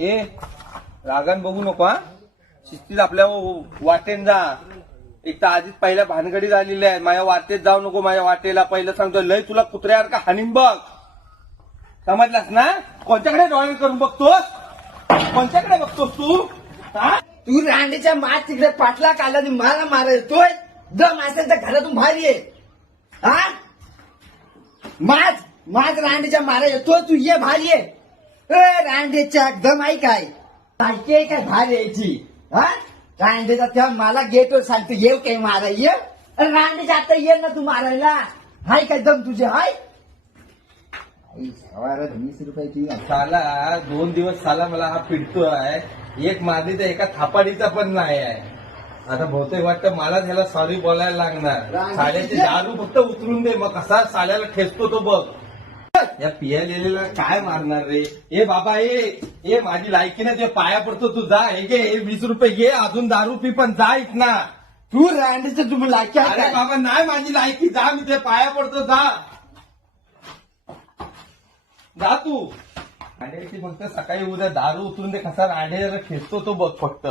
ए रागान बघू नको हा. शिस्तीत आपल्या वाटेन जा. एक तर आधीच पहिल्या भानगडी झालेल्या आहेत. माझ्या वाटेत जाऊ नको. माझ्या वाटेला पहिलं सांगतो लय तुला कुत्र्यासारखा हानीन बघ. समजलास ना? कोणत्याकडे ड्रॉइंग करून बघतोस? कोणत्याकडे बघतोस तू? हा? तू रांडेच्या मात तिकडे पाटला काला मला मारा येतोय. दम असेल तर घरातून बाहेर ये. हा माझ रांडेच्या मारा येतोय. तू ये बाहेर ये. रांडेच्या दम आहे काय लायकी आहे काय बाहेर यायची? हा रांडेचा तेव्हा मला गेटवर सांगतो येऊ काय मारा ये. अरे रांडेच्या आता ये ना तू मारायला. हाय काय दम तुझे? हाय 20 रुपयाची साला 2 दिवस साला मला हा पिडतोय. एक मारली तर एका थापाडीचा पण नाही आहे. आता बहुतेक वाटतं मला त्याला सॉरी बोलायला लागणार. साल्याची दारू फक्त उतरून दे मग कसा साल्याला ठेचतो तो बघ. या पियालेला काय मारणार रे? ए बाबा ए माझी लायकी ना तुझ्या पाया पडतो. तू जा. हे घे 20 रुपये घे. अजून दारू पी पण जा इथना. तू रांडेचं तुम्ही लायकी आहे अरे काय? बाबा नाही माझी लायकी. जा मी तुझ्या पाया पडतो. जा तू. फक्त सकाळी उद्या दारू उतरून दे कसा रांडेला खेचतो तो बघ फक्त.